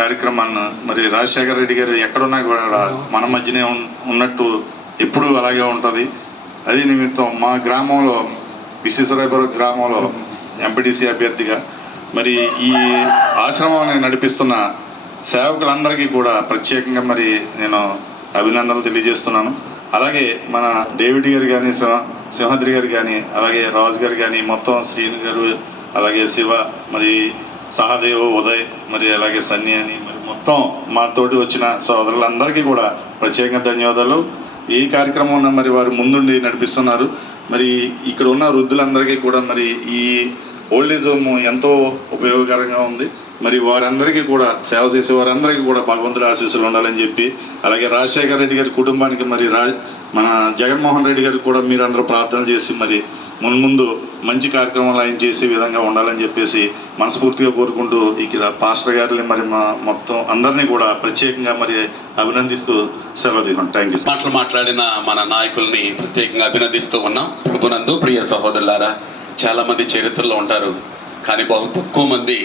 కార్యక్రమాన్ని మరి రాజశేఖర రెడ్డి గారు ఎక్కడున్నా కూడా మన మధ్యనే ఉన్నట్టు ఎప్పుడూ అలాగే ఉంటుంది. అది నిమిత్తం మా గ్రామంలో విశ్వేశ్వరపురం గ్రామంలో ఎంపీటీసీ అభ్యర్థిగా మరి ఈ ఆశ్రమాన్ని నడిపిస్తున్న సేవకులందరికీ కూడా ప్రత్యేకంగా మరి నేను అభినందనలు తెలియజేస్తున్నాను. అలాగే మన డేవిడ్ గారు కానీ సింహ సింహాద్రి గారు కానీ అలాగే రాజు గారు కానీ మొత్తం శ్రీను గారు అలాగే శివ మరి సహదేవ్ ఉదయ్ మరి అలాగే సన్ని అని మరి మొత్తం మా తోటి వచ్చిన సోదరులందరికీ కూడా ప్రత్యేకంగా ధన్యవాదాలు. ఈ కార్యక్రమం మరి వారు ముందుండి నడిపిస్తున్నారు. మరి ఇక్కడ ఉన్న వృద్ధులందరికీ కూడా మరి ఈ ఓల్డేజ్ హోమ్ ఎంతో ఉపయోగకరంగా ఉంది. మరి వారందరికీ కూడా సేవ చేసే వారందరికీ కూడా భగవంతుడి ఆశీస్సులు ఉండాలని చెప్పి అలాగే రాజశేఖర రెడ్డి గారి కుటుంబానికి మరి రా మన జగన్మోహన్ రెడ్డి గారికి కూడా మీరందరూ ప్రార్థన చేసి మరి మున్ముందు మంచి కార్యక్రమాలు ఆయన చేసే విధంగా ఉండాలని చెప్పేసి మనస్ఫూర్తిగా కోరుకుంటూ ఇక్కడ పాస్టర్ గారిని మరి మా మొత్తం అందరినీ కూడా ప్రత్యేకంగా మరి అభినందిస్తూ సెలవు తీసుకుంటాం థ్యాంక్ యూ మాటలు మాట్లాడిన మన నాయకుల్ని ప్రత్యేకంగా అభినందిస్తూ ఉన్నాం. ప్రభునందు ప్రియ సహోదరులారా చాలామంది చరిత్రలో ఉంటారు కానీ బహు తక్కువ మంది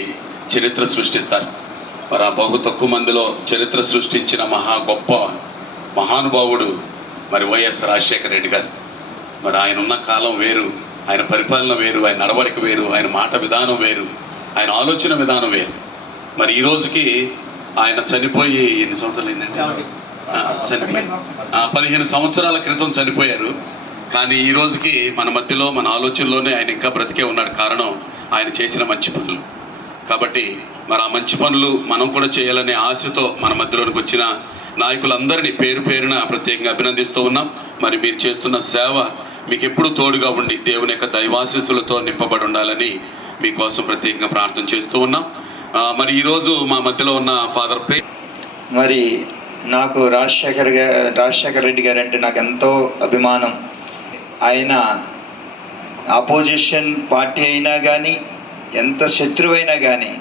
చరిత్ర సృష్టిస్తారు. మరి ఆ బహు తక్కువ మందిలో చరిత్ర సృష్టించిన మహా గొప్ప మహానుభావుడు మరి వైఎస్ రాజశేఖర రెడ్డి గారు. మరి ఆయన ఉన్న కాలం వేరు ఆయన పరిపాలన వేరు ఆయన నడవడిక వేరు ఆయన మాట విధానం వేరు ఆయన ఆలోచన విధానం వేరు. మరి ఈ రోజుకి ఆయన చనిపోయి ఎన్ని సంవత్సరాలు అయిందండి? చనిపోయి పదిహేను సంవత్సరాల క్రితం చనిపోయారు. కానీ ఈ రోజుకి మన మధ్యలో మన ఆలోచనలోనే ఆయన ఇంకా బ్రతికే ఉన్నాడు. కారణం ఆయన చేసిన మంచి పనులు. కాబట్టి మరి ఆ మంచి పనులు మనం కూడా చేయాలనే ఆశతో మన మధ్యలోనికి వచ్చిన నాయకులందరినీ పేరు పేరున ప్రత్యేకంగా అభినందిస్తూ ఉన్నాం. మరి మీరు చేస్తున్న సేవ మీకు ఎప్పుడు తోడుగా ఉండి దేవుని యొక్క దైవాశీస్సులతో నింపబడి ఉండాలని మీకోసం ప్రత్యేకంగా ప్రార్థన చేస్తూ ఉన్నాం. మరి ఈరోజు మా మధ్యలో ఉన్న ఫాదర్ పే మరి నాకు రాజశేఖర్గా రాజశేఖర్ రెడ్డి గారు అంటే నాకు ఎంతో అభిమానం. ఆయన ఆపోజిషన్ పార్టీ అయినా కానీ ఎంత శత్రువైనా కానీ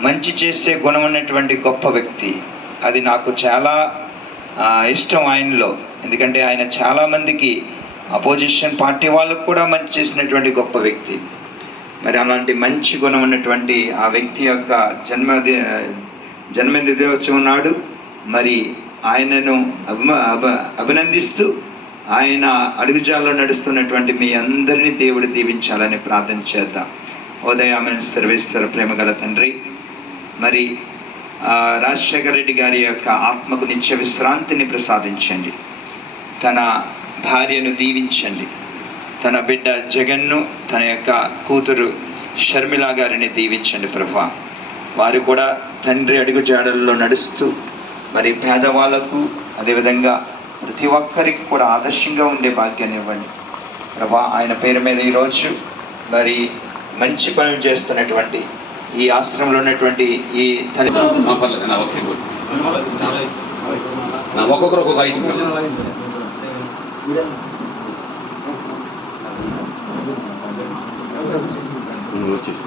మంచి చేసే గుణం ఉన్నటువంటి గొప్ప వ్యక్తి. అది నాకు చాలా ఇష్టం ఆయనలో. ఎందుకంటే ఆయన చాలామందికి అపోజిషన్ పార్టీ వాళ్ళకు కూడా మంచి చేసినటువంటి గొప్ప వ్యక్తి. మరి అలాంటి మంచి గుణం ఉన్నటువంటి ఆ వ్యక్తి యొక్క జన్మది జన్మదిన దినోత్సవం నాడు మరి ఆయనను అభిమ అభినందిస్తూ ఆయన అడుగుజాల్లో నడుస్తున్నటువంటి మీ అందరినీ దేవుడు దీవించాలని ప్రార్థన చేద్దాం. ఉదయామని సర్వేశ్వర ప్రేమగల తండ్రి. మరి రాజశేఖర రెడ్డి గారి యొక్క ఆత్మకు నిత్య విశ్రాంతిని ప్రసాదించండి. తన భార్యను దీవించండి. తన బిడ్డ జగన్ను తన యొక్క కూతురు షర్మిల గారిని దీవించండి ప్రభా. వారు కూడా తండ్రి అడుగు జాడల్లో నడుస్తూ మరి పేదవాళ్ళకు అదేవిధంగా ప్రతి ఒక్కరికి కూడా ఆదర్శంగా ఉండే భాగ్యాన్ని ఇవ్వండి. ప్రభా ఆయన పేరు మీద ఈరోజు మరి మంచి పనులు చేస్తున్నటువంటి ఈ ఆశ్రమంలో ఉన్నటువంటి ఈ తల్లి నా ఒక్కొక్కరు ఒక్కొక్క ఐదు వచ్చేసి.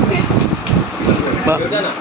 有在了